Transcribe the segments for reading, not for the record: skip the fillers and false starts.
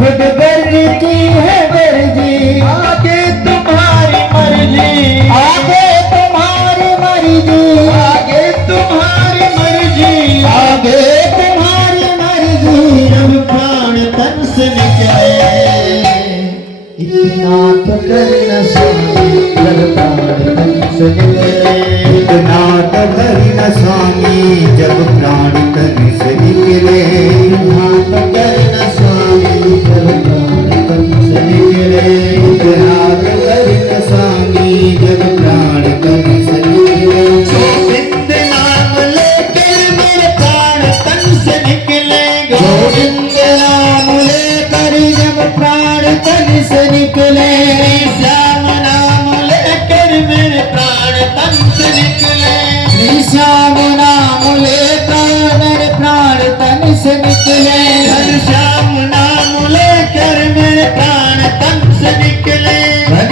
खुद करती है मर्जी, आगे तुम्हारी मर्जी, आगे तुम्हारी मर्जी, आगे तुम्हारी मर्जी, आगे तुम्हारी मर्जी। जब प्राण तन से निकले इतना तो करना स्वामी, जब प्राण तन से निकले, इतना तो करना स्वामी जब प्राण तन से निकले, इतना तो करना स्वामी, जब प्राण तन से निकले, इतना तो करना स्वामी जब प्राण तन से निकले। गोविंद नाम लेकर मेरे प्राण तन से निकले, गोविंद नाम लेकर जब प्राण तन से निकले, श्याम नाम लेकर मेरे प्राण तन से निकले, श्याम नाम लेकर मेरे प्राण तन से निकले, श्याम नाम लेकर मेरे प्राण तन से निकले,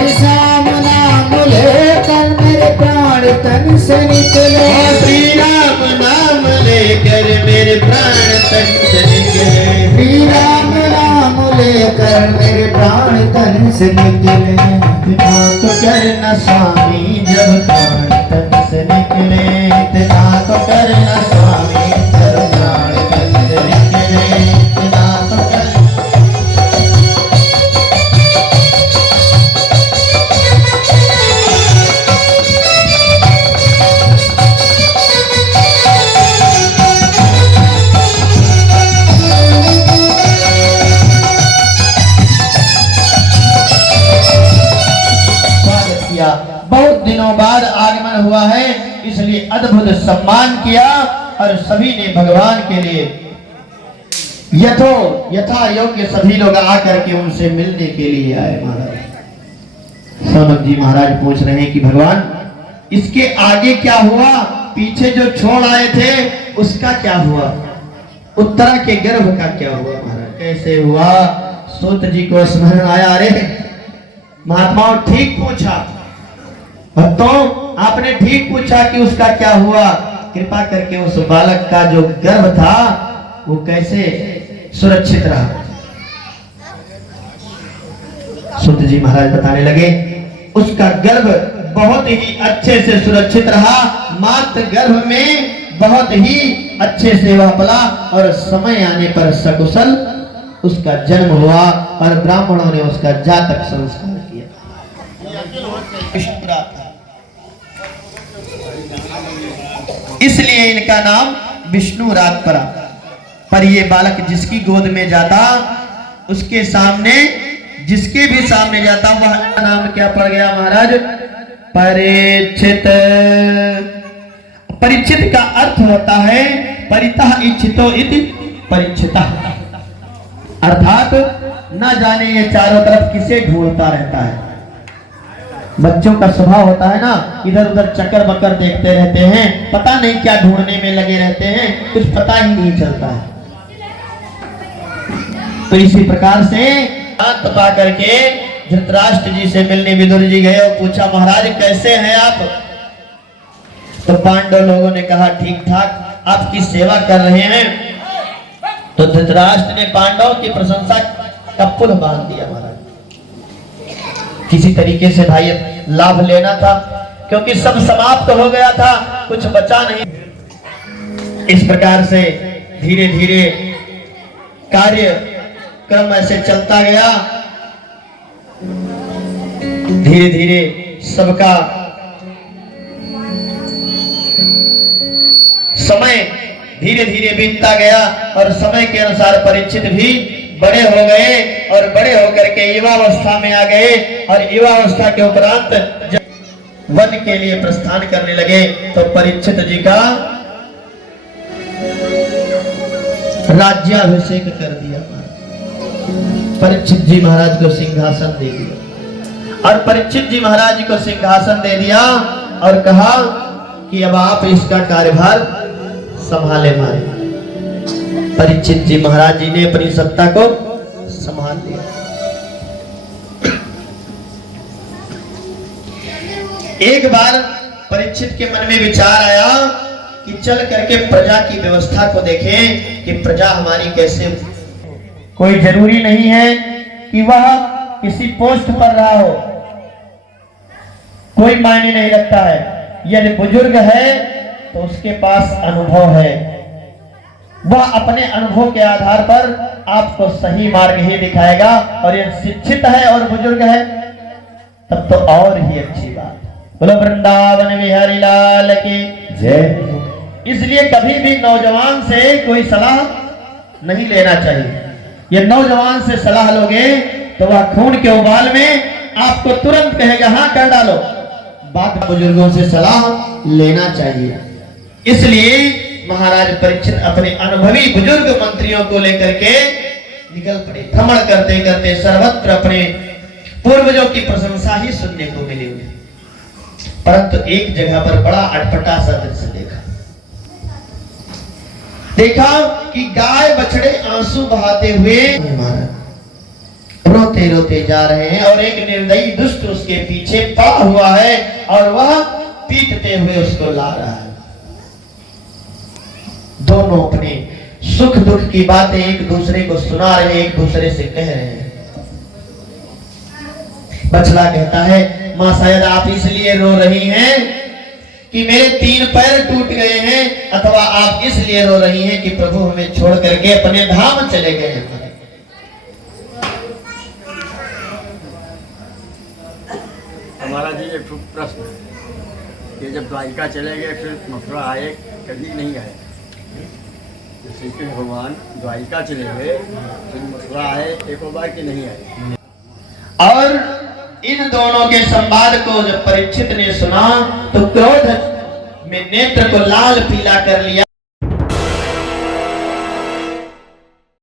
श्याम नाम लेकर मेरे प्राण तन से निकले, श्री राम नाम लेकर मेरे प्राण तन से निकले, श्री राम नाम लेकर मेरे प्राण तन से निकले। इतना तो करना स्वामी जब प्राण तन से निकले, इतना तो करना स्वामी जब प्राण तन से निकले, इतना तो करना। स्वागत किया, बहुत दिनों बाद आगमन हुआ है, इसलिए अद्भुत सम्मान किया और सभी ने भगवान के लिए यथा योग्य सभी लोग आकर के उनसे मिलने के लिए आए। महाराज सोनक जी महाराज पूछ रहे हैं कि भगवान इसके आगे क्या हुआ, पीछे जो छोड़ आए थे उसका क्या हुआ, उत्तरा के गर्भ का क्या हुआ महाराज, कैसे हुआ। सूत जी को स्मरण आया, अरे महात्माओं ठीक पूछा, भक्तों आपने ठीक पूछा कि उसका क्या हुआ, कृपा करके उस बालक का जो गर्भ था वो कैसे सुरक्षित रहा। सूत जी महाराज बताने लगे उसका गर्भ बहुत ही अच्छे से सुरक्षित रहा, मात्र गर्भ में बहुत ही अच्छे से वह पला और समय आने पर सकुशल उसका जन्म हुआ और ब्राह्मणों ने उसका जातक संस्कार किया। इसलिए इनका नाम विष्णु रात परा। पर ये बालक जिसकी गोद में जाता उसके सामने, जिसके भी सामने जाता वह नाम क्या पड़ गया महाराज, परीक्षित। परीक्षित का अर्थ होता है परितः इच्छितो इति परीक्षितः, अर्थात न जाने ये चारों तरफ किसे ढूंढता रहता है। बच्चों का स्वभाव होता है ना, इधर उधर चक्कर बक्कर देखते रहते हैं, पता नहीं क्या ढूंढने में लगे रहते हैं, कुछ पता ही नहीं चलता है। तो इसी प्रकार से हाथ पा करके धृतराष्ट्र जी से मिलने विदुर जी गए और पूछा महाराज कैसे हैं आप। तो पांडव लोगों ने कहा ठीक ठाक, आपकी सेवा कर रहे हैं। तो धृतराष्ट्र ने पांडव की प्रशंसा का पुल बांध दिया महाराज। किसी तरीके से भाई लाभ लेना था, क्योंकि सब समाप्त हो गया था, कुछ बचा नहीं। इस प्रकार से धीरे धीरे कार्य क्रम ऐसे चलता गया, धीरे धीरे सबका समय धीरे धीरे बीतता गया और समय के अनुसार परीक्षित भी बड़े हो गए और बड़े होकर के युवावस्था में आ गए और युवावस्था के उपरांत जब वन के लिए प्रस्थान करने लगे तो परीक्षित जी का राज्याभिषेक कर दिया। परीक्षित जी महाराज को सिंहासन दे दिया और परीक्षित जी महाराज को सिंहासन दे दिया और कहा कि अब आप इसका कार्यभार संभाले मारे। परीक्षित जी महाराज जी ने अपनी सत्ता को संभाल लिया। एक बार परीक्षित के मन में विचार आया कि चल करके प्रजा की व्यवस्था को देखें कि प्रजा हमारी कैसे। कोई जरूरी नहीं है कि वह किसी पोस्ट पर रहा हो, कोई मायने नहीं रखता है। यदि बुजुर्ग है तो उसके पास अनुभव है, वह अपने अनुभव के आधार पर आपको सही मार्ग ही दिखाएगा। और यदि शिक्षित है और बुजुर्ग है तब तो और ही अच्छी बात। बोलो वृंदावन बिहारी लाल की जय। इसलिए कभी भी नौजवान से कोई सलाह नहीं लेना चाहिए। ये नौजवान से सलाह लोगे तो वह खून के उबाल में आपको तुरंत कहेगा हाँ कर डालो। बात बुजुर्गों से सलाह लेना चाहिए। इसलिए महाराज परीक्षित अपने अनुभवी बुजुर्ग मंत्रियों को लेकर के निकल पड़े। भ्रमण करते करते सर्वत्र अपने पूर्वजों की प्रशंसा ही सुनने को मिली उन्हें, परंतु एक जगह पर बड़ा अटपटा सा दृश्य देखा कि गाय बछड़े आंसू बहाते हुए रोते रोते जा रहे हैं और एक निर्दयी दुष्ट उसके पीछे पड़ा हुआ है और वह पीटते हुए उसको ला रहा है। दोनों अपने सुख दुख की बातें एक दूसरे को सुना रहे हैं, एक दूसरे से कह रहे हैं। बछड़ा कहता है मां शायद आप इसलिए रो रही हैं कि मेरे 3 पैर टूट गए हैं, अथवा आप इसलिए रो रही हैं कि प्रभु हमें छोड़ करके अपने धाम चले गए हैं। हमारा जी एक प्रश्न है कि जब द्वारिका चले गए फिर मथुरा आए, कभी नहीं आए। श्री कृष्ण भगवान द्वारिका चले गए फिर मथुरा आए, एक बार कि नहीं आए। और इन दोनों के संवाद को जब परीक्षित ने सुना तो क्रोध में नेत्र को लाल पीला कर लिया।